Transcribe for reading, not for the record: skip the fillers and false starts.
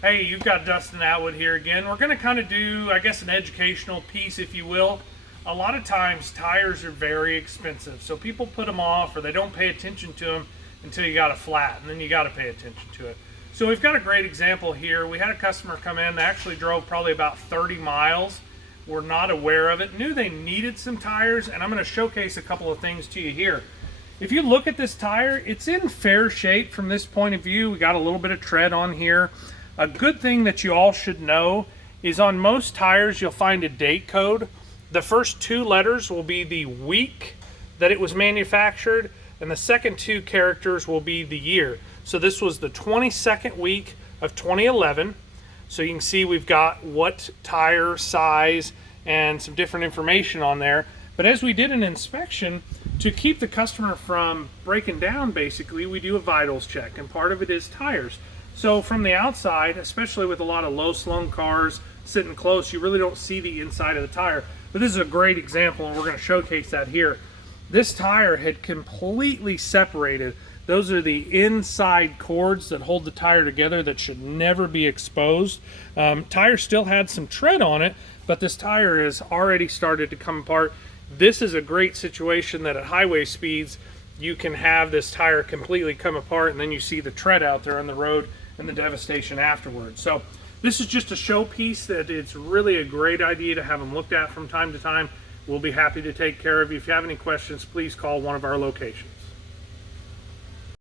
Hey, you've got Dustin Atwood here again. We're going to kind of do, I guess, an educational piece, if you will. A lot of times tires are very expensive, so people put them off or they don't pay attention to them until you got a flat, and then you got to pay attention to it. So we've got a great example here. We had a customer come in, they actually drove probably about 30 miles, were not aware of it, knew they needed some tires, and I'm going to showcase a couple of things to you here. If you look at this tire, it's in fair shape from this point of view. We got a little bit of tread on here. A good thing that you all should know is on most tires you'll find a date code. The first two letters will be the week that it was manufactured, and the second two characters will be the year. So this was the 22nd week of 2011. So you can see we've got what tire size and some different information on there. But as we did an inspection, to keep the customer from breaking down, basically, we do a vitals check, and part of it is tires. So from the outside, especially with a lot of low slung cars sitting close, you really don't see the inside of the tire. But this is a great example, and we're going to showcase that here. This tire had completely separated. Those are the inside cords that hold the tire together that should never be exposed. Tire still had some tread on it, but this tire has already started to come apart. This is a great situation that at highway speeds, you can have this tire completely come apart, and then you see the tread out there on the road and the devastation afterwards. So this is just a showpiece that it's really a great idea to have them looked at from time to time. We'll be happy to take care of you. If you have any questions, please call one of our locations.